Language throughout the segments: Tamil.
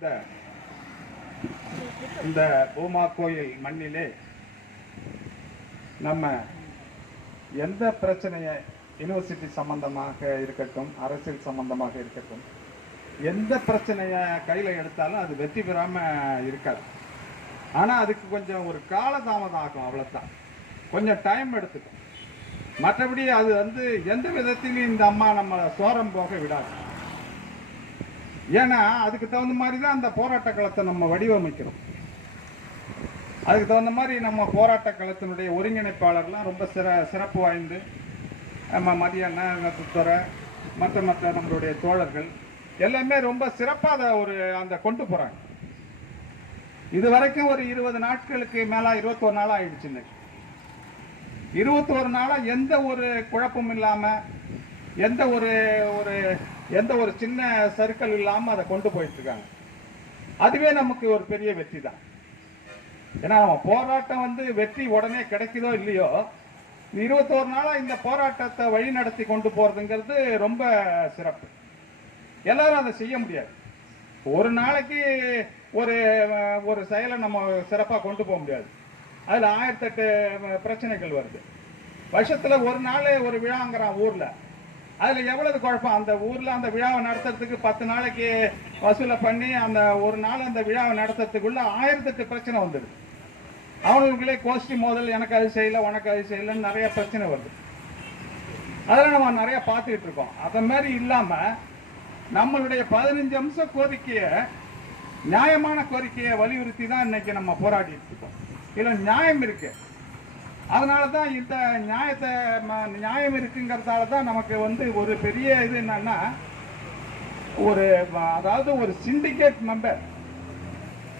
இந்த இந்த பூமா கோயில் மண்ணிலே நம்ம எந்த பிரச்சனையை யூனிவர்சிட்டி சம்பந்தமாக இருக்கட்டும் அரசியல் சம்பந்தமாக இருக்கட்டும் எந்த பிரச்சனையை கையில் எடுத்தாலும் அது வெற்றி பெறாம இருக்காது. ஆனால் அதுக்கு கொஞ்சம் ஒரு காலதாமதம் ஆகும் அவ்வளோதான் கொஞ்சம் டைம் எடுத்துக்கும். மற்றபடி அது வந்து எந்த விதத்திலையும் இந்த அம்மா நம்மளை சோரம் போக விடாது. ஏன்னா அதுக்கு தகுந்த மாதிரி தான் அந்த போராட்ட களத்தை நம்ம வடிவமைக்கிறோம். அதுக்கு தகுந்த மாதிரி நம்ம போராட்ட களத்தினுடைய ஒருங்கிணைப்பாளர்லாம் ரொம்ப சிற சிறப்பு வாய்ந்து நம்ம மதியான துறை மற்ற மற்ற நம்மளுடைய தோழர்கள் எல்லாமே ரொம்ப சிறப்பாக அதை ஒரு அந்த கொண்டு போகிறாங்க இது வரைக்கும் ஒரு இருபது நாட்களுக்கு மேலே இருபத்தோரு நாள் ஆயிடுச்சு இன்னைக்கு. இருபத்தோரு நாளாக எந்த ஒரு குழப்பமும் இல்லாமல் எந்த ஒரு ஒரு எந்த ஒரு சின்ன சர்க்கிள் இல்லாமல் அதை கொண்டு போயிட்டு இருக்காங்க அதுவே நமக்கு ஒரு பெரிய வெற்றி தான். ஏன்னா போராட்டம் வந்து வெற்றி உடனே கிடைக்குதோ இல்லையோ இருபத்தோரு நாளாக இந்த போராட்டத்தை வழி நடத்தி கொண்டு போகிறதுங்கிறது ரொம்ப சிறப்பு. எல்லாரும் அதை செய்ய முடியாது. ஒரு நாளைக்கு ஒரு ஒரு செயலை நம்ம சிறப்பாக கொண்டு போக முடியாது. அதில் ஆயிரத்தெட்டு பிரச்சனைகள் வருது. வருஷத்தில் ஒரு நாள் ஒரு விழாங்கிறான் ஊரில். அதுல எவ்வளவு குழப்பம்? அந்த ஊர்ல அந்த விழாவை நடத்துறதுக்கு பத்து நாளைக்கு வசூலை பண்ணி அந்த ஒரு நாள் அந்த விழாவை நடத்துறதுக்குள்ள ஆயிரத்தெட்டு பிரச்சனை வந்துடுது அவங்களுக்குள்ளே கோஷ்டி மோதல் எனக்கு அது செய்யல உனக்கு அது செய்யலன்னு நிறைய பிரச்சனை வருது. அதெல்லாம் நம்ம நிறைய பார்த்துக்கிட்டு இருக்கோம். அதை மாதிரி இல்லாம நம்மளுடைய பதினஞ்சு அம்ச கோரிக்கையை நியாயமான கோரிக்கையை வலியுறுத்தி தான் இன்னைக்கு நம்ம போராடிட்டு இருக்கோம். இதில் நியாயம் இருக்குது அதனால தான் இந்த நியாயத்தை ம- நியாயம் இருக்குங்கிறதால தான் நமக்கு வந்து ஒரு பெரிய இது என்னன்னா ஒரு அதாவது ஒரு சிண்டிகேட் மெம்பர்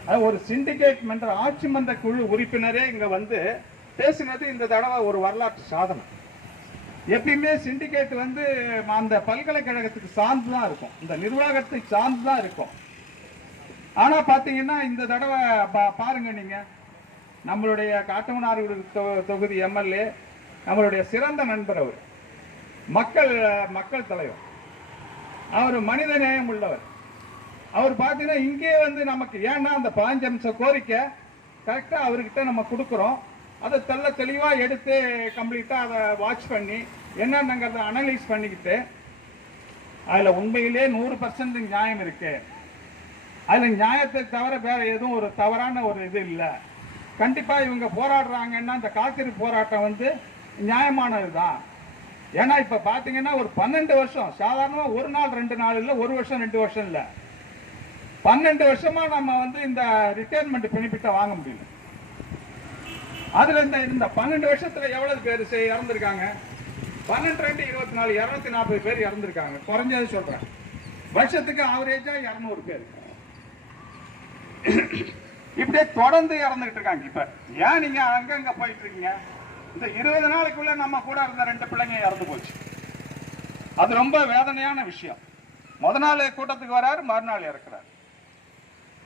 அதாவது ஒரு சிண்டிகேட் மன்ற ஆட்சி மன்ற குழு உறுப்பினரே இங்கே வந்து பேசுனது இந்த தடவை ஒரு வரலாற்று சாதனை. எப்பயுமே சிண்டிகேட் வந்து அந்த பல்கலைக்கழகத்துக்கு சார்ந்து தான் இருக்கும். இந்த நிர்வாகத்தை சார்ந்து தான் இருக்கும். ஆனால் பார்த்தீங்கன்னா இந்த தடவை பா- பாருங்க நீங்கள் நம்மளுடைய காட்டுமன்னார் தொ- தொகுதி எம்எல்ஏ நம்மளுடைய சிறந்த நண்பர் அவர். மக்கள் மக்கள் தலைவர். அவர் மனித நேயம் உள்ளவர். அவர் பார்த்தீங்கன்னா இங்கே வந்து நமக்கு ஏன்னா அந்த பாஞ்சு அம்ச கோரிக்கை கரெக்டாக அவர்கிட்ட நம்ம கொடுக்குறோம். அதை தெள்ள தெளிவாக எடுத்து கம்ப்ளீட்டாக அதை வாட்ச் பண்ணி என்னென்னங்கிறத அனலைஸ் பண்ணிக்கிட்டு அதில் உண்மையிலே நூறு பர்சன்ட் நியாயம் இருக்கு. அதில் நியாயத்தை தவிர வேறு எதுவும் ஒரு தவறான ஒரு இது இல்லை. கண்டிப்பாக இவங்க போராடுறாங்கன்னா இந்த காத்திருப்பு போராட்டம் வந்து நியாயமானது தான் ஏன்னா இப்போ பார்த்தீங்கன்னா ஒரு பன்னெண்டு வருஷம் சாதாரணமாக ஒரு நாள் ரெண்டு நாள் இல்லை ஒரு வருஷம் ரெண்டு வருஷம் இல்லை. பன்னெண்டு வருஷமா நம்ம வந்து இந்த ரிட்டையர்மெண்ட் பெனிஃபிட்டை வாங்க முடியல. அதுல இந்த இந்த பன்னெண்டு வருஷத்துல எவ்வளவு பேர் செய்- பன்னெண்டு ரெண்டு இருபத்தி நாலு இருநூத்தி நாற்பது பேர் இறந்துருக்காங்க. குறைஞ்சது சொல்றேன். வருஷத்துக்கு ஆவரேஜா இரநூறு பேர். இப்படியே தொடர்ந்து இறந்துகிட்டு இருக்காங்க. இப்ப ஏன் நீங்க அங்கங்க போயிட்டு இருக்கீங்க? இந்த இருபது நாளைக்குள்ள நம்ம கூட இருந்த ரெண்டு பிள்ளைங்க இறந்து போச்சு. அது ரொம்ப வேதனையான விஷயம். முத நாள் கூட்டத்துக்கு வராரு மறுநாள் இறக்குறாரு.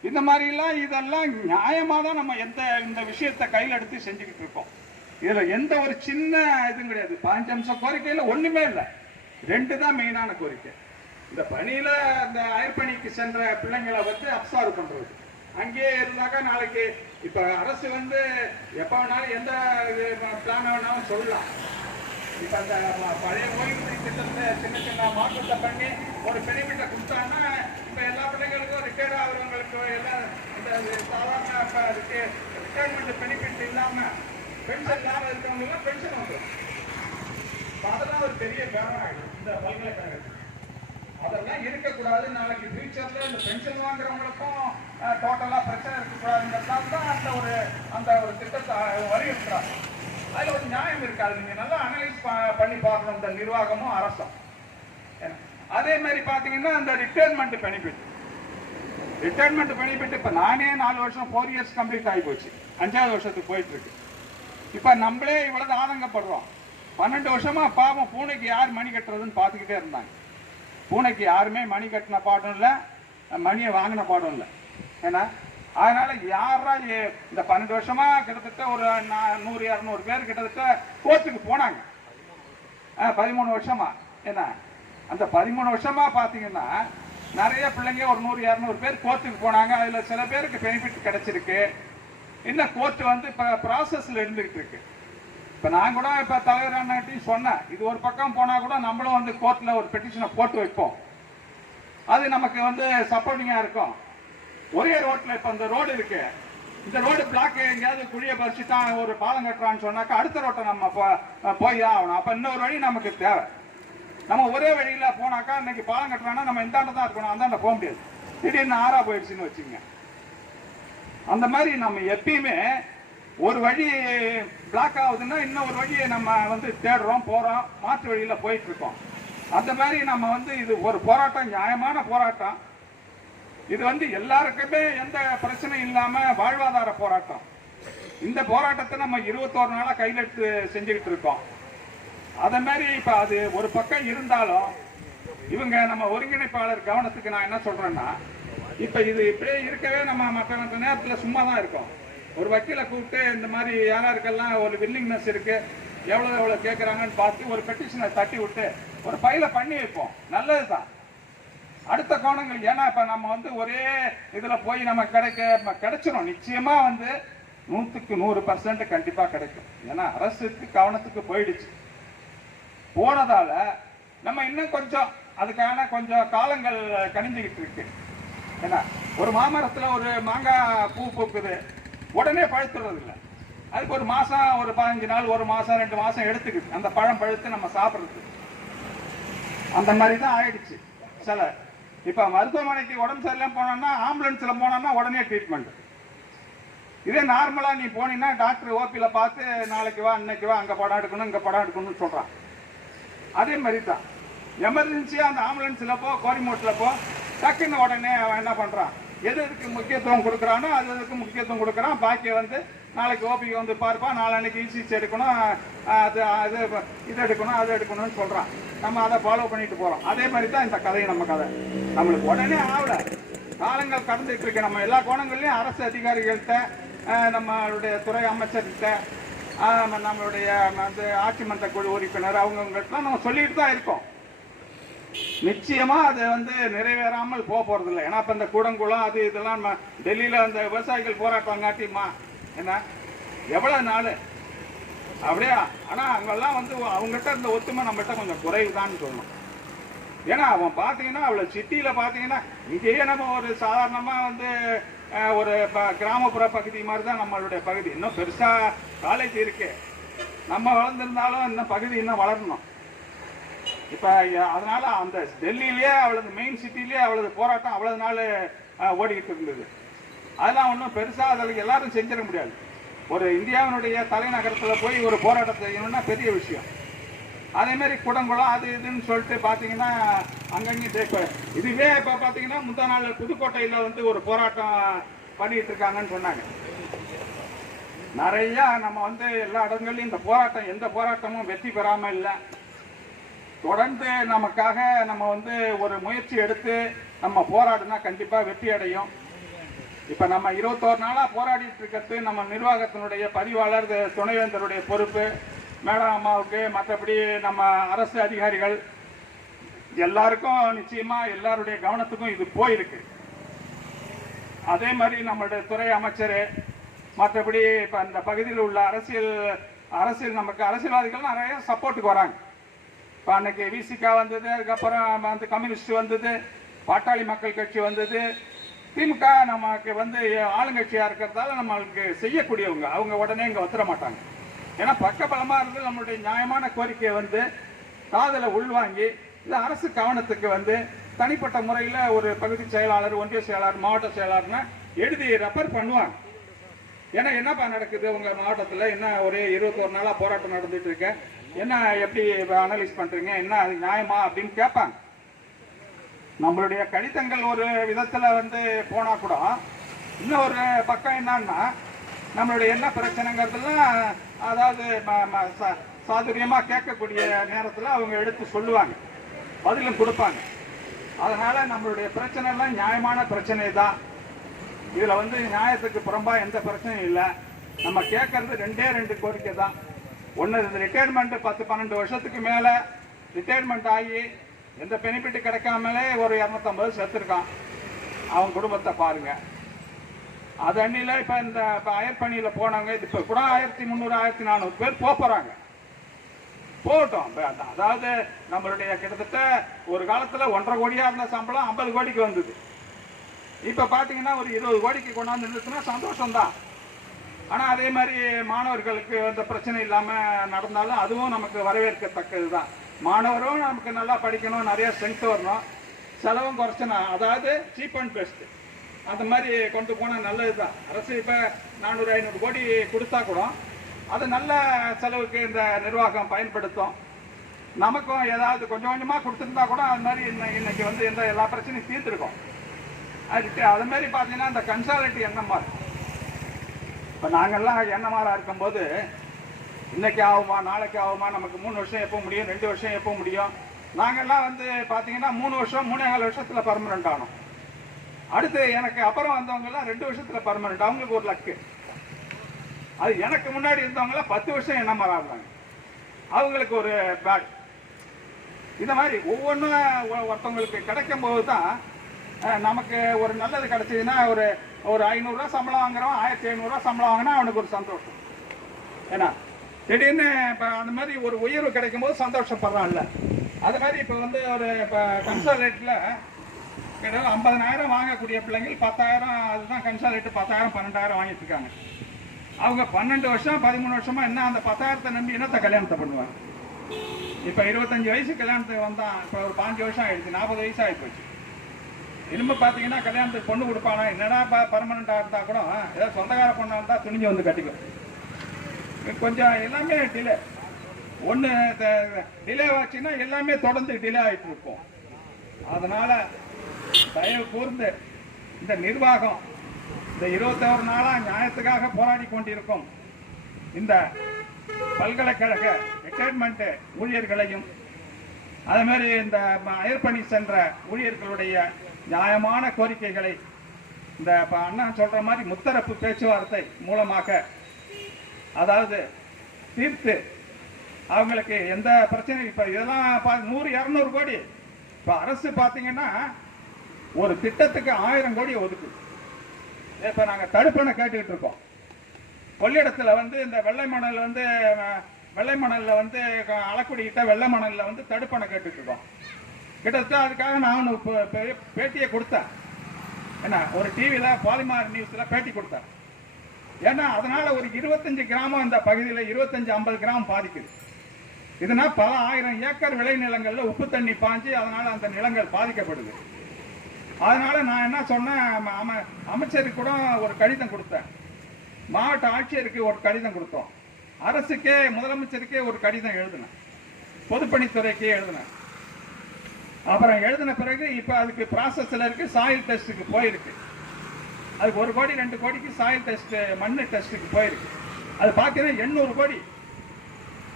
இந்த மாதிரிலாம் இதெல்லாம் நியாயமாக தான் நம்ம எந்த இந்த விஷயத்தை கையில் எடுத்து செஞ்சுக்கிட்டு இருக்கோம். இதில் எந்த ஒரு சின்ன இதுவும் கிடையாது. பாஞ்சு அம்சம் கோரிக்கையில் ஒன்றுமே இல்லை. ரெண்டு தான் மெயினான கோரிக்கை. இந்த பணியில் இந்த அயற்பணிக்கு சென்ற பிள்ளைங்களை வந்து அப்சார்வ் பண்ணுறது அங்கேயே இருந்தாக்கா நாளைக்கு இப்ப அரசு வந்து எப்ப வேணாலும் எந்த பிளான் வேணாலும் சொல்லலாம். இப்ப அந்த பழைய ஓய்வூதிய திட்டத்தை சின்ன சின்ன மாற்றத்தை பண்ணி ஒரு பெனிஃபிட்டை கொடுத்தாங்கன்னா இப்ப எல்லா பிள்ளைங்களுக்கும் ரிட்டையர்ட் ஆகிறவங்களுக்கு எல்லாம் இந்த சாதாரண ரிட்டையர்மெண்ட் பெனிஃபிட் இல்லாம பென்ஷன் லாபம் இருக்கிறவங்க பென்ஷன் வந்துடும் அதெல்லாம் ஒரு பெரிய பேரம் ஆகிடும் இந்த பல்கலைக்கழகத்துக்கு அதெல்லாம் இருக்கக்கூடாது. நாளைக்கு ஃபியூச்சர்ல இந்த பென்ஷன் வாங்குறவங்களுக்கும் டோட்டலா பிரச்சனை இருக்கக்கூடாதுங்கிறதால தான் அந்த ஒரு அந்த ஒரு திட்டத்தை வலியுறுத்துறாங்க. அதுல ஒரு நியாயம் இருக்காது. நீங்க நல்லா அனலைஸ் பண்ணி பார்க்கணும். இந்த நிர்வாகமும் அரசும். அதே மாதிரி பாத்தீங்கன்னா அந்த ரிட்டையர்மெண்ட் பெனிஃபிட் ரிட்டையர்மெண்ட் பெனிஃபிட் இப்ப நானே நாலு வருஷம் ஃபோர் இயர்ஸ் கம்ப்ளீட் ஆகி போச்சு. அஞ்சாவது வருஷத்துக்கு போயிட்டு இருக்கு இப்ப நம்மளே இவ்வளவு ஆதங்கப்படுறோம். பன்னெண்டு வருஷமா பாவம் பூனைக்கு யார் மணி கட்டுறதுன்னு பார்த்துக்கிட்டே இருந்தாங்க. பூனைக்கு யாருமே மணி கட்டின பாடம் இல்லை மணியை வாங்கின பாடம் இல்லை. ஏன்னா அதனால யாரா இந்த பன்னெண்டு வருஷமா கிட்டத்தட்ட ஒரு நா- நூறு இரநூறு பேர் கிட்டத்தட்ட கோர்ட்டுக்கு போனாங்க. ஆ, பதிமூணு வருஷமா. என்ன அந்த பதிமூணு வருஷமா பார்த்தீங்கன்னா நிறைய பிள்ளைங்க ஒரு நூறு இரநூறு பேர் கோர்ட்டுக்கு போனாங்க. அதில் சில பேருக்கு பெனிஃபிட் கிடைச்சிருக்கு. இன்னும் கோர்ட் வந்து இப்போ ப்ராசஸில் இருந்துகிட்டு இருக்கு. இப்ப நான் கூட இப்ப தலைவர் அண்ணாட்டையும் சொன்னேன். இது ஒரு பக்கம் போனா கூட நம்மளும் வந்து கோர்ட்ல ஒரு பெட்டிஷனை போட்டு வைப்போம். அது நமக்கு வந்து சப்போர்ட்டிங்காக இருக்கும். ஒரே ரோட்ல இப்ப இந்த ரோடு இருக்கு. இந்த ரோடு பிளாக் எங்கேயாவது குழிய பறிச்சுட்டான் ஒரு பாலம் கட்டுறான்னு சொன்னாக்கா அடுத்த ரோட்டை நம்ம போய் தான் ஆகணும். அப்ப இன்னொரு வழி நமக்கு தேவை. நம்ம ஒரே வழியில போனாக்கா இன்னைக்கு பாலம் கட்டுறான்னா நம்ம இந்தாண்ட தான் இருக்கணும். அந்தாண்ட போக முடியாது. திடீர்னு ஆறா போயிடுச்சுன்னு வச்சுங்க அந்த மாதிரி நம்ம எப்பயுமே ஒரு வழி பிளாக் ஆகுதுன்னா இன்னொரு வழியை நம்ம வந்து தேடுறோம் போகிறோம் மாற்று வழியில் போயிட்டு இருக்கோம் அந்த மாதிரி நம்ம வந்து இது ஒரு போராட்டம் நியாயமான போராட்டம். இது வந்து எல்லாருக்குமே எந்த பிரச்சனையும் இல்லாமல் வாழ்வாதார போராட்டம். இந்த போராட்டத்தை நம்ம இருபத்தோரு நாளாக கையில் எடுத்து செஞ்சுக்கிட்டு இருக்கோம். அதே மாதிரி இப்போ அது ஒரு பக்கம் இருந்தாலும் இவங்க நம்ம ஒருங்கிணைப்பாளர் கவனத்துக்கு நான் என்ன சொல்கிறேன்னா இப்போ இது இப்படியே இருக்கவே நம்ம மற்ற நேரத்தில் சும்மா தான் இருக்கோம். ஒரு வக்கீலை கூப்பிட்டு இந்த மாதிரி யாராருக்கெல்லாம் ஒரு வில்லிங்னஸ் இருக்கு எவ்வளோ எவ்வளோ கேட்குறாங்கன்னு பார்த்து ஒரு பெட்டிஷனை தட்டி விட்டு ஒரு ஃபைலை பண்ணி வைப்போம். நல்லது தான் அடுத்த கோணங்கள் ஏன்னா இப்போ நம்ம வந்து ஒரே இதில் போய் நம்ம கிடைக்க கிடைச்சிரும். நிச்சயமாக வந்து நூற்றுக்கு நூறு பர்சன்ட் கண்டிப்பாக கிடைக்கும். ஏன்னா அரசுக்கு கவனத்துக்கு போயிடுச்சு. போனதால் நம்ம இன்னும் கொஞ்சம் அதுக்கான கொஞ்சம் காலங்கள் கணிஞ்சுக்கிட்டு இருக்கு. ஏன்னா ஒரு மாமரத்தில் ஒரு மாங்காய் பூ பூக்குது. உடனே பழுத்துறது இல்லை அதுக்கு ஒரு மாதம் ஒரு பதினஞ்சு நாள் ஒரு மாதம் ரெண்டு மாதம் எடுத்துக்குது. அந்த பழம் பழுத்து நம்ம சாப்பிட்றது. அந்த மாதிரி தான் ஆயிடுச்சு. சில இப்போ மருத்துவமனைக்கு உடம்பு சரியில்லாம போனோம்னா ஆம்புலன்ஸில் போனோம்னா உடனே ட்ரீட்மெண்ட் இதே நார்மலாக நீ போனீங்கன்னா டாக்டர் ஓபியில் பார்த்து நாளைக்கு வா இன்னைக்கு வா அங்கே படம் எடுக்கணும் இங்கே படம் எடுக்கணும்னு சொல்கிறான் அதே மாதிரி தான் எமர்ஜென்சியாக அந்த ஆம்புலன்ஸில் போ கோரிமோட்டில் போ டக்குன்னு உடனே அவன் என்ன பண்ணுறான் எது எதுக்கு முக்கியத்துவம் கொடுக்குறானோ அது எதுக்கு முக்கியத்துவம் கொடுக்குறான். பாக்கி வந்து நாளைக்கு ஓபிக்கு வந்து பார்ப்பான் நாளைக்கு இசிசி எடுக்கணும் அது அது இது எடுக்கணும் அது எடுக்கணும்னு சொல்கிறான் நம்ம அதை ஃபாலோ பண்ணிட்டு போகிறோம் அதே மாதிரி தான் இந்த கதை நம்ம கதை. நம்மளுக்கு உடனே ஆகலை. காலங்கள் கடந்துட்டு இருக்கு. நம்ம எல்லா கோணங்கள்லையும் அரசு அதிகாரிகள்கிட்ட நம்மளுடைய துறை அமைச்சர்கிட்ட நம்மளுடைய வந்து ஆட்சி மன்ற குழு உறுப்பினர் அவங்கவுங்கள்ட்டலாம் நம்ம சொல்லிட்டு தான் இருக்கோம். நிச்சயமா அது வந்து நிறைவேறாமல் போக போறது இல்லை ஏன்னா இப்ப இந்த கூடங்குளம் அது இதெல்லாம் நம்ம டெல்லியில அந்த விவசாயிகள் போராட்டம் காட்டிமா என்ன? எவ்வளவு நாள்? அப்படியா? ஆனா அங்கெல்லாம் வந்து அவங்ககிட்ட இந்த ஒத்துமை நம்மகிட்ட கொஞ்சம் குறைவுதான்னு சொல்லணும். ஏன்னா அவன் பார்த்தீங்கன்னா அவ்வளோ சிட்டியில பார்த்தீங்கன்னா இங்கேயே நம்ம ஒரு சாதாரணமா வந்து ஒரு ப- கிராமப்புற பகுதி மாதிரி தான் நம்மளுடைய பகுதி. இன்னும் பெருசா காலேஜ் இருக்கு. நம்ம வளர்ந்துருந்தாலும் இன்னும் பகுதி இன்னும் வளரணும். இப்போ அதனால் அதனால அந்த டெல்லியிலேயே அவளது மெயின் சிட்டிலேயே அவளது போராட்டம் அவ்வளவு நாள் ஓடிக்கிட்டு இருந்தது. அதெல்லாம் ஒன்றும் பெருசாக அதில் எல்லாரும் செஞ்சிட முடியாது. ஒரு இந்தியாவினுடைய தலைநகரத்தில் போய் ஒரு போராட்டம் செய்யணும்னா பெரிய விஷயம். அதேமாரி குடங்குளம் அது இதுன்னு சொல்லிட்டு பார்த்தீங்கன்னா அங்கங்கேயும் தேக்க இதுவே இப்போ பார்த்தீங்கன்னா முந்தா நாள் புதுக்கோட்டையில் வந்து ஒரு போராட்டம் பண்ணிகிட்டு இருக்காங்கன்னு சொன்னாங்க. நிறையா நம்ம வந்து எல்லா இடங்கள்லையும் இந்த போராட்டம் எந்த போராட்டமும் வெற்றி பெறாமல் இல்லை. தொடர்ந்து நமக்காக நம்ம வந்து ஒரு முயற்சி எடுத்து நம்ம போராடினா கண்டிப்பா வெற்றி அடையும். இப்ப நம்ம இருபத்தோரு நாளா போராடிட்டு இருக்கிறது நம்ம நிர்வாகத்தினுடைய பதிவாளர் துணைவேந்தருடைய பொறுப்பு மேடம் அம்மாவுக்கு மற்றபடி நம்ம அரசு அதிகாரிகள் எல்லாருக்கும் நிச்சயமா எல்லாருடைய கவனத்துக்கும் இது போயிருக்கு. அதே மாதிரி நம்மளுடைய துறை அமைச்சர் மற்றபடி இப்ப அந்த பகுதியில் உள்ள அரசியல் அரசியல் நமக்கு அரசியல்வாதிகள் நிறைய சப்போர்ட்டுக்கு வராங்க. இப்போ அன்னைக்கு விசிகா வந்தது அதுக்கப்புறம் வந்து கம்யூனிஸ்ட் வந்தது பாட்டாளி மக்கள் கட்சி வந்தது. திமுக நமக்கு வந்து ஆளுங்கட்சியாக இருக்கிறதால நம்மளுக்கு செய்யக்கூடியவங்க. அவங்க உடனே இங்கே வந்துட மாட்டாங்க. ஏன்னா பக்கபலமாக இருந்து நம்மளுடைய நியாயமான கோரிக்கையை வந்து காதலை உள்வாங்கி இல்லை அரசு கவனத்துக்கு வந்து தனிப்பட்ட முறையில் ஒரு பகுதி செயலாளர் ஒன்றிய செயலாளர் மாவட்ட செயலாளர்னு எழுதி ரெஃபர் பண்ணுவாங்க. ஏன்னா என்னப்பா நடக்குது உங்கள் மாவட்டத்தில்? என்ன ஒரே இருபத்தோரு நாளாக போராட்டம் நடந்துட்டு இருக்கேன் என்ன எப்படி அனலைஸ் பண்றீங்க? என்ன அது நியாயமா அப்படின்னு கேட்பாங்க. நம்மளுடைய கடிதங்கள் ஒரு விதத்துல வந்து போனா கூட இன்னொரு பக்கம் என்னன்னா நம்மளுடைய என்ன பிரச்சனைங்கிறதுலாம் அதாவது ம- ம- சா- சாதுரியமா கேட்கக்கூடிய நேரத்தில் அவங்க எடுத்து சொல்லுவாங்க. பதிலும் கொடுப்பாங்க. அதனால நம்மளுடைய பிரச்சனை எல்லாம் நியாயமான பிரச்சனை தான். இதில் வந்து நியாயத்துக்கு புறம்பா எந்த பிரச்சனையும் இல்லை. நம்ம கேட்கறது ரெண்டே ரெண்டு கோரிக்கை தான். ஒன்று இந்த ரிட்டையர்மெண்ட் பத்து பன்னெண்டு வருஷத்துக்கு மேலே ரிட்டையர்மெண்ட் ஆகி எந்த பெனிஃபிட் கிடைக்காமலே ஒரு இரநூத்தம்பது செத்துருக்கான். அவன் குடும்பத்தை பாருங்க. அது அண்ணியில் இப்போ இந்த இப்போ அயற்பணியில் போனவங்க இப்போ கூட ஆயிரத்தி முந்நூறு ஆயிரத்தி நானூறு பேர் போக போகிறாங்க போகட்டும் அதாவது நம்மளுடைய கிட்டத்தட்ட ஒரு காலத்தில் ஒன்றரை கோடியாக இருந்த சம்பளம் ஐம்பது கோடிக்கு வந்தது. இப்போ பார்த்தீங்கன்னா ஒரு இருபது கோடிக்கு கொண்டாந்து நிறுத்தினா சந்தோஷம்தான். அதே மாதிரி மாணவர்களுக்கு அந்த பிரச்சனை இல்லாமல் நடந்தாலும் அதுவும் நமக்கு வரவேற்கத்தக்கது தான் மாணவரும் நமக்கு நல்லா படிக்கணும் நிறைய ஸ்ட்ரென்த் வரணும். செலவும் குறைச்சனா அதாவது சீப் அண்ட் பெஸ்ட்டு அந்த மாதிரி கொண்டு போனால் நல்லது தான் அரசு இப்போ நானூறு ஐநூறு கோடி கொடுத்தா கூட அது நல்ல செலவுக்கு இந்த நிர்வாகம் பயன்படுத்தும். நமக்கும் ஏதாவது கொஞ்சம் கொஞ்சமாக கொடுத்துருந்தா கூட அது மாதிரி இன்ன- இன்னைக்கு வந்து எந்த எல்லா பிரச்சனையும் தீர்த்துருக்கோம். அது அது மாதிரி பார்த்தீங்கன்னா இந்த கன்சாலிட்டி என்ன மாதிரி இப்போ நாங்கள்லாம் எண்ணமாரா இருக்கும்போது இன்னைக்கு ஆகுமா நாளைக்கு ஆகுமா நமக்கு மூணு வருஷம் எப்போ முடியும் ரெண்டு வருஷம் எப்போ முடியும்? நாங்கள்லாம் வந்து பார்த்தீங்கன்னா மூணு வருஷம் மூணே நாலு வருஷத்தில் பர்மனெண்ட் ஆனோம். அடுத்து எனக்கு அப்புறம் வந்தவங்கலாம் ரெண்டு வருஷத்தில் பர்மனெண்ட் அவங்களுக்கு ஒரு லக்கு அது எனக்கு முன்னாடி இருந்தவங்கலாம் பத்து வருஷம் என்ன மாதிரி இருந்தாங்க. அவங்களுக்கு ஒரு பேட் இந்த மாதிரி ஒவ்வொன்றும் ஒருத்தவங்களுக்கு கிடைக்கும் போது தான் நமக்கு ஒரு நல்லது கிடைச்சதுன்னா ஒரு ஒரு ஐநூறுரூவா சம்பளம் வாங்குறோம் ஆயிரத்தி ஐநூறுரூவா சம்பளம் வாங்கினா அவனுக்கு ஒரு சந்தோஷம். ஏன்னா திடீர்னு இப்போ அந்த மாதிரி ஒரு உயர்வு கிடைக்கும் போது சந்தோஷப்படுறான்ல. அது மாதிரி இப்போ வந்து ஒரு இப்போ கன்சாலேட்டில் கிட்டத்தட்ட ஐம்பதனாயிரம் வாங்கக்கூடிய பிள்ளைங்கள் பத்தாயிரம் அதுதான் கன்சாலேட்டு பத்தாயிரம் பன்னெண்டாயிரம் வாங்கிட்டு இருக்காங்க அவங்க பன்னெண்டு வருஷம் பதிமூணு வருஷமா என்ன அந்த பத்தாயிரத்தை நம்பி என்னத்தை கல்யாணத்தை பண்ணுவாங்க? இப்போ இருபத்தஞ்சு வயசு கல்யாணத்துக்கு வந்தான் இப்போ ஒரு பாஞ்சு வருஷம் ஆயிடுச்சு நாற்பது வயசு ஆகி போச்சு. இனிமே பார்த்தீங்கன்னா கல்யாணத்துக்கு பொண்ணு கொடுப்பானா? என்னடா பர்மனெண்ட்டாக இருந்தால் கூட ஏதாவது சொந்தக்கார பொண்ணாக இருந்தால் துணிஞ்சு வந்து கட்டிக்கும். கொஞ்சம் எல்லாமே டிலே ஒன்று டிலே ஆச்சுன்னா எல்லாமே தொடர்ந்து டிலே ஆகிட்டு இருக்கும். அதனால் தயவு கூர்ந்து இந்த நிர்வாகம் இந்த இருபத்தோரு நாளாக நியாயத்துக்காக போராடி கொண்டிருக்கும் இந்த பல்கலைக்கழக ரிட்டையர்மெண்ட் ஊழியர்களையும் அதே மாதிரி இந்த ம- அயற்பணி சென்ற ஊழியர்களுடைய நியாயமான கோரிக்கைகளை இந்த இப்போ அண்ணா சொல்கிற மாதிரி முத்தரப்பு பேச்சுவார்த்தை மூலமாக அதாவது தீர்த்து அவங்களுக்கு எந்த பிரச்சனையும் இப்போ இதெல்லாம் பா- நூறு இரநூறு கோடி. இப்போ அரசு பார்த்தீங்கன்னா ஒரு திட்டத்துக்கு ஆயிரம் கோடி ஒதுக்குது இப்போ நாங்கள் தடுப்பணை கேட்டுக்கிட்டு இருக்கோம். கொள்ளிடத்தில் வந்து இந்த வெள்ளை மணல் வந்து வெள்ளை மணலில் வந்து அளக்குடிக்கிட்ட வெள்ளை மணலில் வந்து தடுப்பணை கேட்டுட்டு இருக்கோம். கிட்டத்தட்ட அதுக்காக நான் ஒரு பேட்டியை கொடுத்தேன். என்ன ஒரு டிவியில் பாலிமார் நியூஸில் பேட்டி கொடுத்தேன். ஏன்னா அதனால் ஒரு இருபத்தஞ்சு கிராமம் இந்த பகுதியில் இருபத்தஞ்சு ஐம்பது கிராமம் பாதிக்குது. இதுனா பல ஆயிரம் ஏக்கர் விளைநிலங்கள்ல உப்பு தண்ணி பாஞ்சு அதனால் அந்த நிலங்கள் பாதிக்கப்படுது. அதனால் நான் என்ன சொன்னேன் அம- அமைச்சருக்கு கூட ஒரு கடிதம் கொடுத்தேன். மாவட்ட ஆட்சியருக்கு ஒரு கடிதம் கொடுத்தோம். அரசுக்கே முதலமைச்சருக்கே ஒரு கடிதம் எழுதினேன். பொதுப்பணித்துறைக்கே எழுதினேன். அப்புறம் எழுதின பிறகு இப்போ அதுக்கு ப்ராசஸில் இருக்குது சாயில் டெஸ்ட்டுக்கு போயிருக்கு. அதுக்கு ஒரு கோடி ரெண்டு கோடிக்கு சாயில் டெஸ்ட்டு மண் டெஸ்ட்டுக்கு போயிருக்கு. அது பார்த்தீங்கன்னா எண்ணூறு கோடி.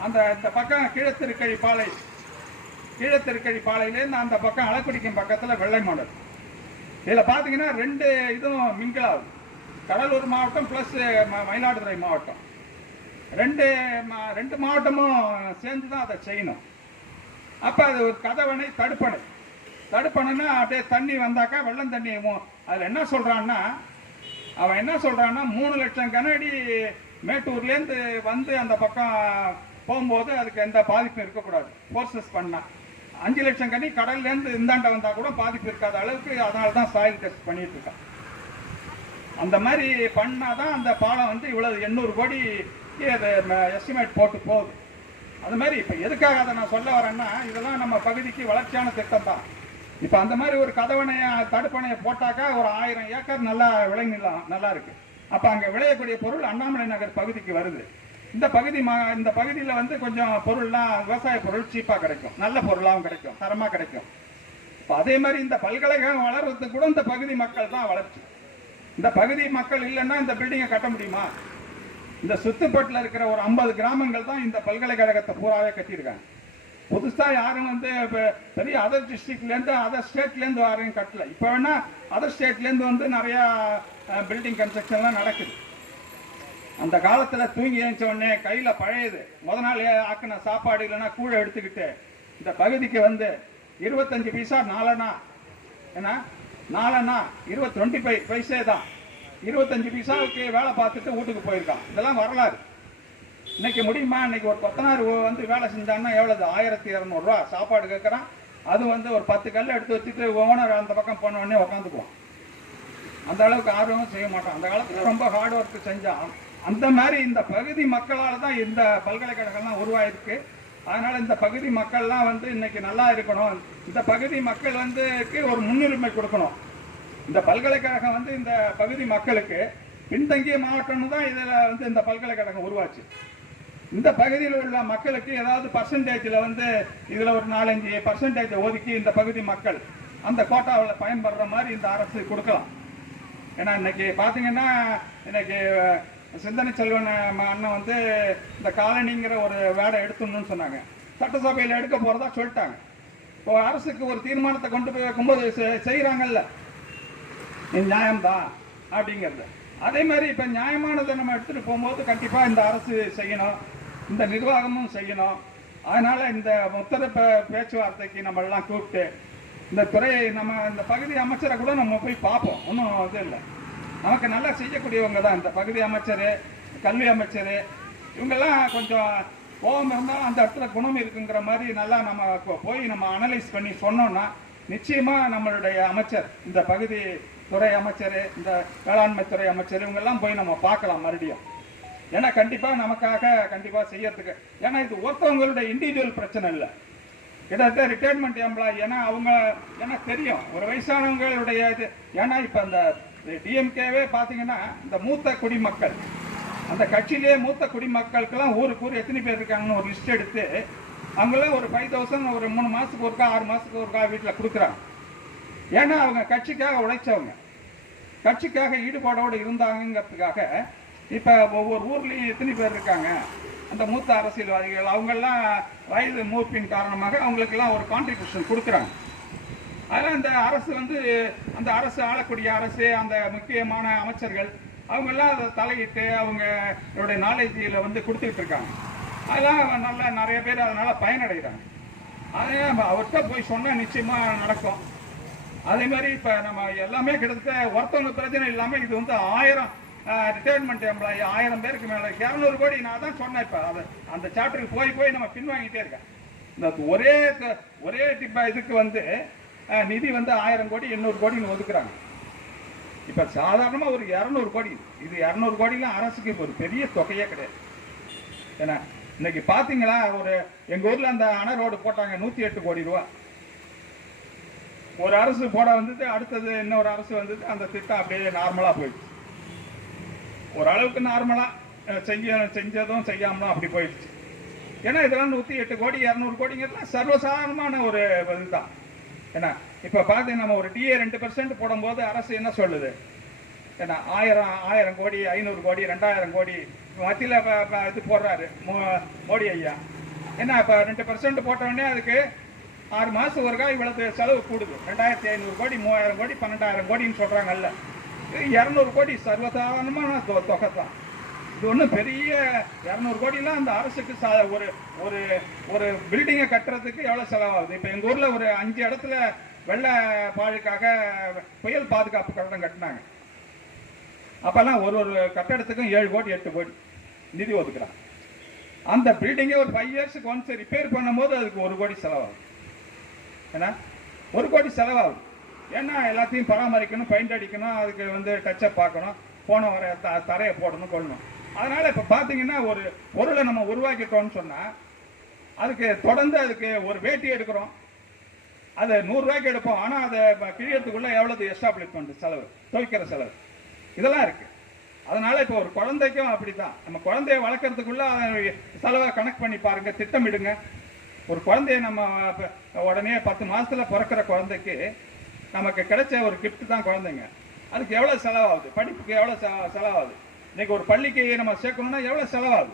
அந்த இந்த பக்கம் கீழத்திருக்கழி பாலை கீழத்திருக்கழி பாலையிலேருந்து அந்த பக்கம் அளக்குடிக்கும் பக்கத்தில் வெள்ளை மாடல். இதில் பார்த்தீங்கன்னா ரெண்டு இதுவும் மிங்கிள் ஆகுது கடலூர் மாவட்டம் ப்ளஸ் மயிலாடுதுறை மாவட்டம். ரெண்டு மா- ரெண்டு மாவட்டமும் சேர்ந்து தான் அதை செய்யணும். அப்போ அது ஒரு கதவணை தடுப்பணை. தடுப்பணைன்னா அப்படியே தண்ணி வந்தாக்கா வெள்ளம் தண்ணி அதில் என்ன சொல்கிறான்னா அவன் என்ன சொல்கிறான்னா மூணு லட்சம் கனடி மேட்டூர்லேருந்து வந்து அந்த பக்கம் போகும்போது அதுக்கு எந்த பாதிப்பும் இருக்கக்கூடாது. ஃபோர்ஸஸ் பண்ணால் அஞ்சு லட்சம் கனி கடல்லேருந்து இந்தாண்ட வந்தால் கூட பாதிப்பு இருக்காத அளவுக்கு அதனால தான் சாயில் டெஸ்ட் பண்ணிட்டு இருக்கான். அந்த மாதிரி பண்ணால் தான் அந்த பாலம் வந்து இவ்வளவு எண்ணூறு கோடி எஸ்டிமேட் போட்டு போகுது. அது மாதிரி இப்போ எதுக்காக அதை நான் சொல்ல வரேன்னா இதெல்லாம் நம்ம பகுதிக்கு வளர்ச்சியான திட்டம் தான். இப்போ அந்த மாதிரி ஒரு கதவணையை தடுப்பணையை போட்டாக்கா ஒரு ஆயிரம் ஏக்கர் நல்லா விளைநிலம் நல்லா இருக்கு. அப்போ அங்கே விளையக்கூடிய பொருள் அண்ணாமலை நகர் பகுதிக்கு வருது. இந்த பகுதி மா இந்த பகுதியில் வந்து கொஞ்சம் பொருள்லாம் விவசாய பொருள் சீப்பாக கிடைக்கும். நல்ல பொருளாகவும் கிடைக்கும். தரமாக கிடைக்கும். இப்போ அதே மாதிரி இந்த பல்கலைக்கழகம் வளர்றதுக்கு கூட இந்த பகுதி மக்கள் தான் வளர்ச்சி. இந்த பகுதி மக்கள் இல்லைன்னா இந்த பில்டிங்கை கட்ட முடியுமா? இந்த சுத்துப்பட்டில் இருக்கிற ஒரு ஐம்பது கிராமங்கள் தான் இந்த பல்கலைக்கழகத்தை பூராவே கட்டியிருக்காங்க. புதுசாக யாரும் வந்து இப்போ பெரிய அதர் டிஸ்ட்ரிக்ட்லேருந்து அதர் ஸ்டேட்லேருந்து யாரையும் கட்டல. இப்போ வேணால் அதர் ஸ்டேட்லேருந்து வந்து நிறையா பில்டிங் கன்ஸ்ட்ரக்ஷன்லாம் நடக்குது. அந்த காலத்தில் தூங்கி எழுந்த உடனே கையில் பழையது. முத நாள் ஆக்கின சாப்பாடு இல்லைன்னா கூழை எடுத்துக்கிட்டு இந்த பகுதிக்கு வந்து இருபத்தஞ்சு பைசா நாலனா? ஏன்னா நாலனா? இருபத்தி டுவெண்ட்டி ஃபைவ் பைசே தான். இருபத்தஞ்சு பைசாவுக்கு வேலை பார்த்துட்டு வீட்டுக்கு போயிருக்கான். இதெல்லாம் வரலாறு. இன்னைக்கு முடியுமா? இன்னைக்கு ஒரு கொத்தனார் வந்து வேலை செஞ்சான்னா எவ்வளவு? ஆயிரத்தி இரநூறுவா. சாப்பாடு கேட்குறான் அது வந்து ஒரு பத்து கல் எடுத்து வச்சுட்டு ஓனர் அந்த பக்கம் போன உடனே அந்த அளவுக்கு ஆர்வமும் செய்ய மாட்டான். அந்த காலத்தில் ரொம்ப ஹார்ட் ஒர்க் செஞ்சான். அந்த மாதிரி இந்த பகுதி மக்களால் தான் இந்த பல்கலைக்கழகம்லாம் உருவாயிருக்கு. அதனால் இந்த பகுதி மக்கள்லாம் வந்து இன்னைக்கு நல்லா இருக்கணும். இந்த பகுதி மக்கள் வந்துக்கு ஒரு முன்னுரிமை கொடுக்கணும். இந்த பல்கலைக்கழகம் வந்து இந்த பகுதி மக்களுக்கு பின்தங்கிய மாவட்டம்னு தான் இதில் வந்து இந்த பல்கலைக்கழகம் உருவாச்சு. இந்த பகுதியில் உள்ள மக்களுக்கு ஏதாவது பர்சன்டேஜில் வந்து இதில் ஒரு நாலஞ்சு பர்சன்டேஜ் ஒதுக்கி இந்த பகுதி மக்கள் அந்த கோட்டாவில் பயன்படுற மாதிரி இந்த அரசு கொடுக்கலாம். ஏன்னா இன்னைக்கு பார்த்தீங்கன்னா இன்னைக்கு சிந்தனை செல்வன் அண்ணன் வந்து இந்த காலனிங்கிற ஒரு வேடை எடுத்துடணும்னு சொன்னாங்க. சட்டசபையில் எடுக்க போகிறதா சொல்லிட்டாங்க. இப்போ அரசுக்கு ஒரு தீர்மானத்தை கொண்டு போய் வைக்கும்போது செ- நியாயம்தான் அப்படிங்கிறது. அதே மாதிரி இப்போ நியாயமானதை நம்ம எடுத்துகிட்டு போகும்போது கண்டிப்பாக இந்த அரசு செய்யணும் இந்த நிர்வாகமும் செய்யணும். அதனால் இந்த முத்தர பேச்சுவார்த்தைக்கு நம்மளெல்லாம் கூப்பிட்டு இந்த துறையை நம்ம இந்த பகுதி அமைச்சரை கூட நம்ம போய் பார்ப்போம். ஒன்றும் இது இல்லை. நமக்கு நல்லா செய்யக்கூடியவங்க தான் இந்த பகுதி அமைச்சர் கல்வி அமைச்சர். இவங்கெல்லாம் கொஞ்சம் கோபம் இருந்தால் அந்த இடத்துல குணம் இருக்குங்கிற மாதிரி நல்லா நம்ம போய் நம்ம அனலைஸ் பண்ணி சொன்னோம்னா நிச்சயமாக நம்மளுடைய அமைச்சர் இந்த பகுதி துறை அமைச்சர் இந்த வேளாண்மை துறை அமைச்சர் இவங்கெல்லாம் போய் நம்ம பார்க்கலாம் மறுபடியும். ஏன்னா கண்டிப்பாக நமக்காக கண்டிப்பாக செய்யறதுக்கு. ஏன்னா இது ஒருத்தவங்களுடைய இண்டிவிஜுவல் பிரச்சனை இல்லை. கிட்டத்தட்ட ரிட்டையர்மெண்ட் எம்ப்ளாய் ஏன்னா அவங்க ஏன்னா தெரியும். ஒரு வயசானவங்களுடைய இது ஏன்னா இப்போ அந்த டிஎம்கேவே பார்த்தீங்கன்னா இந்த மூத்த குடிமக்கள் அந்த கட்சியிலேயே மூத்த குடிமக்களுக்கெல்லாம் ஊருக்கு ஊர் எத்தனை பேர் இருக்காங்கன்னு ஒரு லிஸ்ட் எடுத்து அவங்களாம் ஒரு ஃபைவ் தௌசண்ட் ஒரு மூணு மாதத்துக்கு ஒருக்கா ஆறு மாதத்துக்கு ஒருக்கா வீட்டில் கொடுக்குறாங்க. ஏன்னா அவங்க கட்சிக்காக உழைச்சவங்க. கட்சிக்காக ஈடுபாடோடு இருந்தாங்கங்கிறதுக்காக இப்போ ஒவ்வொரு ஊர்லேயும் எத்தனை பேர் இருக்காங்க? அந்த மூத்த அரசியல்வாதிகள் அவங்கெல்லாம் வயது மூப்பின் காரணமாக அவங்களுக்கெல்லாம் ஒரு கான்ட்ரிபியூஷன் கொடுக்குறாங்க. அதெல்லாம் இந்த அரசு வந்து அந்த அரசு ஆளக்கூடிய அரசு அந்த முக்கியமான அமைச்சர்கள் அவங்கெல்லாம் அதை தலையிட்டு அவங்களுடைய நாலேஜில் வந்து கொடுத்துக்கிட்டு இருக்காங்க. அதெல்லாம் நல்ல நிறைய பேர் அதனால் பயனடைகிறாங்க. அதே அவர்கிட்ட போய் சொன்னால் நிச்சயமாக நடக்கும். அதே மாதிரி இப்போ நம்ம எல்லாமே கிட்டத்தட்ட ஒருத்தவங்க பிரச்சனை இல்லாமல் இது வந்து ஆயிரம் ரிட்டையர்மெண்ட் எம்ப்ளாயி ஆயிரம் பேருக்கு மேலே இரநூறு கோடி நான் தான் சொன்னேன் இப்போ. அது அந்த சாப்டருக்கு போய் போய் நம்ம பின்வாங்கிட்டே இருக்கேன். இந்த ஒரே ஒரே டிப்பா இதுக்கு வந்து நிதி வந்து ஆயிரம் கோடி எண்ணூறு கோடின்னு ஒதுக்குறாங்க. இப்போ சாதாரணமாக ஒரு இரநூறு கோடி இது இரநூறு கோடிலாம் அரசுக்கு இப்போ ஒரு பெரிய தொகையே கிடையாது. ஏன்னா இன்னைக்கு பார்த்தீங்களா ஒரு எங்கள் ஊரில் அந்த அணை ரோடு போட்டாங்க நூற்றி எட்டு கோடி ரூபா. ஒரு அரசு போட வந்தது அடுத்தது இன்னொரு அரசு வந்தது அந்த திட்டம் அப்படியே நார்மலாக போயிடுச்சு. ஓரளவுக்கு நார்மலாக அஹ், செஞ்ச செஞ்சதும் செய்யாமலும் அப்படி போயிடுச்சு. ஏன்னா இதெல்லாம் நூற்றி எட்டு கோடி இரநூறு கோடிங்கிறதுலாம் சர்வசாதாரணமான ஒரு இதுதான். ஏன்னா இப்போ பார்த்தீங்கன்னா நம்ம ஒரு டிஏ ரெண்டு பெர்சென்ட் போடும்போது அரசு என்ன சொல்லுது? ஏன்னா ஆயிரம் ஆயிரம் கோடி ஐநூறு கோடி ரெண்டாயிரம் கோடி மத்தியில் இது போடுறாரு மோ- மோடி ஐயா. ஏன்னா இப்போ ரெண்டு பர்சன்ட் போட்டோடனே அதுக்கு ஆறு மாதம் ஒருக்கா இவ்வளவு செலவு கூடுது. ரெண்டாயிரத்தி ஐநூறு கோடி மூவாயிரம் கோடி பன்னெண்டாயிரம் கோடின்னு சொல்கிறாங்கல்ல இரநூறு கோடி சர்வசாதாரணமான தொ- தொகை தான் இது ஒன்றும் பெரிய இரநூறு கோடிலாம் அந்த அரசுக்கு சா ஒரு ஒரு ஒரு பில்டிங்கை கட்டுறதுக்கு எவ்வளோ செலவாகுது? இப்போ எங்கள் ஊரில் ஒரு அஞ்சு இடத்துல வெள்ள பாழுக்காக புயல் பாதுகாப்பு கட்டடம் கட்டினாங்க. அப்போல்லாம் ஒரு ஒரு கட்டடத்துக்கும் ஏழு கோடி எட்டு கோடி நிதி ஒதுக்குறாங்க. அந்த பில்டிங்கே ஒரு ஃபைவ் இயர்ஸுக்கு ஒன்ஸ் ரிப்பேர் பண்ணும்போது அதுக்கு ஒரு கோடி செலவாகும் ஏன்னா ஒரு கோடி செலவாகும். ஏன்னா எல்லாத்தையும் பராமரிக்கணும் பெயிண்ட் அடிக்கணும் அதுக்கு வந்து டச்சப் பார்க்கணும் போன வர த தரையை போடணும் கொள்ளணும் அதனால் இப்போ பார்த்தீங்கன்னா ஒரு பொருளை நம்ம உருவாக்கிட்டோம்னு சொன்னால் அதுக்கு தொடர்ந்து அதுக்கு ஒரு வேட்டி எடுக்கிறோம். அதை நூறுரூவாய்க்கு எடுப்போம். ஆனால் அதை கிழியறதுக்குள்ளே எவ்வளோது எவ்வளவு எஸ்டாப்ளிஷ்மெண்ட் செலவு துவைக்கிற செலவு. இதெல்லாம் இருக்குது அதனால் இப்போ ஒரு குழந்தைக்கும் அப்படி தான் நம்ம குழந்தைய வளர்க்குறதுக்குள்ளே அதை செலவை கணக்கு பண்ணி பாருங்கள் திட்டமிடுங்க. ஒரு குழந்தைய நம்ம உடனே பத்து மாதத்தில் பிறக்கிற குழந்தைக்கு நமக்கு கிடைச்ச ஒரு கிஃப்ட் தான் குழந்தைங்க. அதுக்கு எவ்வளோ செலவாகுது? படிப்புக்கு எவ்வளோ செலவாகுது? இன்றைக்கி ஒரு பள்ளிக்கு நம்ம சேர்க்கணும்னா எவ்வளோ செலவாகுது?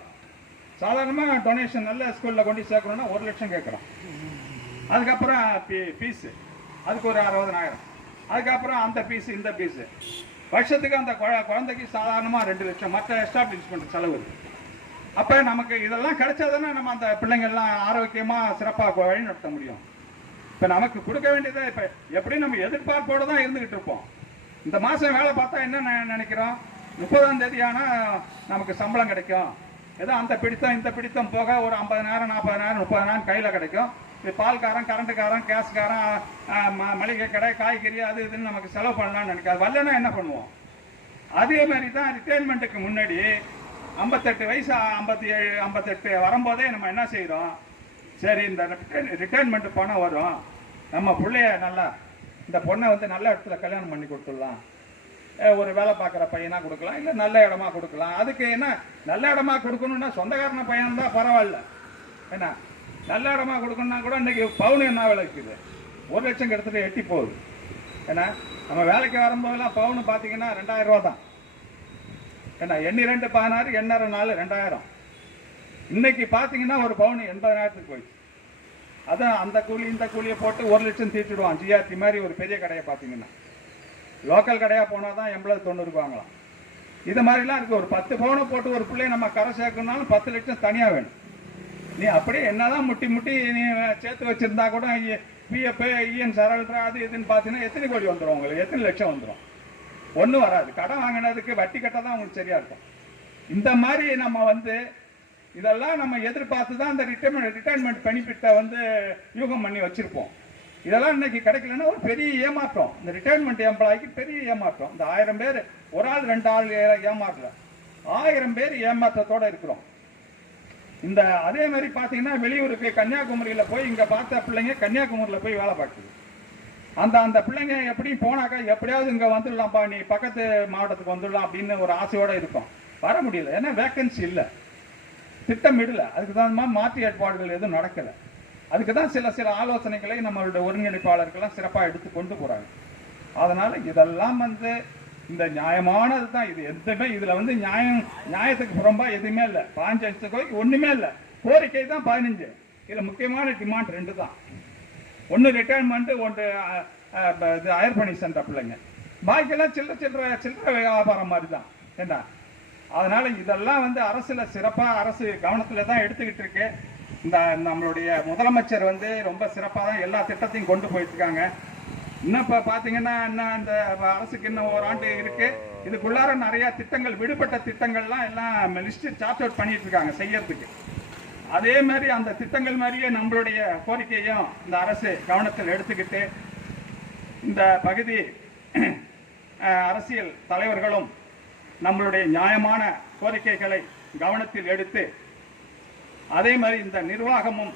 சாதாரணமாக டொனேஷன் நல்ல ஸ்கூலில் கொண்டு சேர்க்கணும்னா ஒரு லட்சம் கேட்குறோம் அதுக்கப்புறம் ஃபீஸு அதுக்கு ஒரு அறுபதனாயிரம். அதுக்கப்புறம் அந்த ஃபீஸு இந்த ஃபீஸு வருஷத்துக்கு அந்த குழ- குழந்தைக்கு சாதாரணமாக ரெண்டு லட்சம். மற்ற எஸ்டாப்ளிஷ்மெண்ட் செலவு. இருக்குது அப்போ நமக்கு இதெல்லாம் கிடைச்சாதானே நம்ம அந்த பிள்ளைங்கள்லாம் ஆரோக்கியமாக சிறப்பாக வழி நடத்த முடியும். இப்ப நமக்கு கொடுக்க வேண்டியதை இப்ப எப்படி நம்ம எதிர்பார்ப்போட தான் இருந்துகிட்டு இருப்போம். இந்த மாசம் வேலை பார்த்தா என்ன நினைக்கிறோம்? முப்பதாம் தேதி ஆனா நமக்கு சம்பளம் கிடைக்கும். ஏதோ அந்த பிடித்தம் இந்த பிடித்தம் போக ஒரு ஐம்பதனாயிரம் நாற்பதனாயிரம் முப்பதனாயிரம் கையில் கிடைக்கும். இது பால்காரன் கரண்ட்டுக்காரன் கேஸ்காரன் ம- மளிகை கடை காய்கறி அது இதுன்னு நமக்கு செலவு பண்ணலாம்னு நினைக்காது. வரலன்னா என்ன பண்ணுவோம்? அதே மாதிரி தான் ரிட்டைர்மெண்ட்டுக்கு முன்னாடி ஐம்பத்தெட்டு வயசு ஐம்பத்தி ஏழு ஐம்பத்தெட்டு வரும்போதே நம்ம என்ன செய்கிறோம் சரி இந்த ரிட்டைர்மெண்ட் பணம் வரும். நம்ம பிள்ளைய நல்லா இந்த பொண்ணை வந்து நல்ல இடத்துல கல்யாணம் பண்ணி கொடுத்துடலாம். ஒரு வேலை பார்க்குற பையனாக கொடுக்கலாம் இல்லை நல்ல இடமா கொடுக்கலாம். அதுக்கு என்ன நல்ல இடமா கொடுக்கணும்னா சொந்தக்காரன பையன் தான் பரவாயில்ல. என்ன நல்ல இடமா கொடுக்கணும்னா கூட இன்றைக்கி பவுன் என்ன விலை இருக்குது? ஒரு லட்சம் கிட்டத்தட்ட எட்டி போகுது. ஏன்னா நம்ம வேலைக்கு வரும்போதெல்லாம் பவுன் பார்த்தீங்கன்னா ரெண்டாயிரம் ரூபா தான் ஏன்னா எண்ணி ரெண்டு பதினாறு எண்ணரை நாலு ரெண்டாயிரம். இன்னைக்கு பார்த்தீங்கன்னா ஒரு பவுன் எண்பதாயிரத்துக்கு போயிடுச்சு. அதான் அந்த கூலி இந்த கூலியை போட்டு ஒரு லட்சம் தீர்த்துடுவான். ஜிஆர்டி மாதிரி ஒரு பெரிய கடையை பார்த்தீங்கன்னா லோக்கல் கடையாக போனால் தான் எண்பது தொண்ணூறுக்கு வாங்கலாம். இது மாதிரிலாம் இருக்குது ஒரு பத்து பவுனை போட்டு ஒரு பிள்ளைய நம்ம கரை சேர்க்கணும்னாலும் பத்து லட்சம் தனியாக வேணும். நீ அப்படியே என்னதான் முட்டி முட்டி நீ சேர்த்து வச்சுருந்தா கூட பிஎஃப் இஎன் சரல்ரா அது இதுன்னு பார்த்தீங்கன்னா எத்தனை கோடி வந்துடும் உங்களுக்கு? எத்தனை லட்சம் வந்துடும் ஒன்றும் வராது. கடன் வாங்கினதுக்கு வட்டி கட்ட தான் உங்களுக்கு சரியா இருக்கும். இந்த மாதிரி நம்ம வந்து இதெல்லாம் நம்ம எதிர்பார்த்து தான் அந்த ரிட்டைர்மெண்ட் ரிட்டைர்மெண்ட் பெனிஃபிட்டை வந்து யூகம் பண்ணி வச்சுருப்போம். இதெல்லாம் இன்னைக்கு கிடைக்கலன்னா ஒரு பெரிய ஏமாற்றம். இந்த ரிட்டைர்மெண்ட் எம்ப்ளாய்க்கு பெரிய ஏமாற்றம். இந்த ஆயிரம் பேர் ஒரு ஆள் ரெண்டு ஆள் ஏமாற்றல ஆயிரம் பேர் ஏமாற்றத்தோடு இருக்கிறோம். இந்த அதே மாதிரி பார்த்தீங்கன்னா வெளியூருக்கு கன்னியாகுமரியில் போய் இங்கே பார்த்த பிள்ளைங்க கன்னியாகுமரியில் போய் வேலை பார்க்குது. அந்த அந்த பிள்ளைங்க எப்படியும் போனாக்கா எப்படியாவது இங்கே வந்துடலாம்ப்பா நீ பக்கத்து மாவட்டத்துக்கு வந்துடலாம் அப்படின்னு ஒரு ஆசையோடு இருக்கும். வர முடியல. ஏன்னா வேக்கன்சி இல்லை. திட்டமிடல. அதுக்கு தகுந்த மாதிரி மாற்று ஏற்பாடுகள் எதுவும் நடக்கலை. அதுக்கு தான் சில சில ஆலோசனைகளை நம்மளுடைய ஒருங்கிணைப்பாளர்கள்லாம் சிறப்பாக எடுத்து கொண்டு போகிறாங்க அதனால் இதெல்லாம் வந்து இந்த நியாயமானது தான். இது எதுவுமே இதில் வந்து நியாயம் நியாயத்துக்கு புறம்பா எதுவுமே இல்லை. பாஞ்சு லட்சத்துக்கு ஒன்றுமே இல்லை. கோரிக்கை தான் பதினஞ்சு. இதில் முக்கியமான டிமாண்ட் ரெண்டு தான். ஒன்று ரிட்டையர்மெண்ட்டு ஒன்று இது அயர் பண்ணி சென்ற பிள்ளைங்க. பாக்கியெல்லாம் சில்லற சில்லற சில்லற வியாபாரம் மாதிரி தான் என்ன அதனால் இதெல்லாம் வந்து அரசில் சிறப்பாக அரசு கவனத்தில் தான் எடுத்துக்கிட்டு இருக்கு. இந்த நம்மளுடைய முதலமைச்சர் வந்து ரொம்ப சிறப்பாக தான் எல்லா திட்டத்தையும் கொண்டு போயிட்டுருக்காங்க. இன்னும் இப்போ பார்த்தீங்கன்னா இன்னும் இந்த அரசுக்கு இன்னும் ஒரு ஆண்டு இதுக்குள்ளார நிறைய திட்டங்கள் விடுபட்ட திட்டங்கள்லாம் எல்லாம் லிஸ்ட்டு சார்ட் அவுட் பண்ணிட்டு இருக்காங்க செய்யறதுக்கு. அதே மாதிரி அந்த திட்டங்கள் மாதிரியே நம்மளுடைய கோரிக்கையும் இந்த அரசு கவனத்தில் எடுத்துக்கிட்டு இந்த பகுதி அரசியல் தலைவர்களும் நம்மளுடைய நியாயமான கோரிக்கைகளை கவனத்தில் எடுத்து அதே மாதிரி இந்த நிர்வாகமும்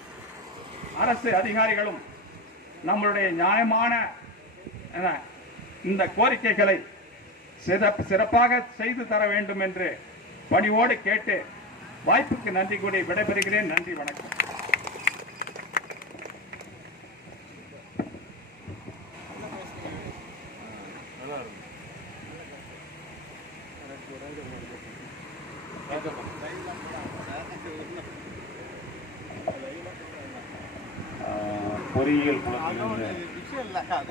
அரசு அதிகாரிகளும் நம்மளுடைய நியாயமான இந்த கோரிக்கைகளை சிறப்பு சிறப்பாக செய்து தர வேண்டும் என்று பணிவோடு கேட்டு வாய்ப்புக்கு நன்றி கூட விடைபெறுகிறேன். நன்றி வணக்கம். பொறியியல் குளத்திலிருந்து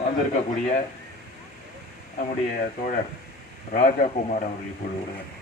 வந்திருக்கக்கூடிய நம்முடைய தோழர் ராஜாகுமார் அவர்கள் இப்பொழுது வருவார்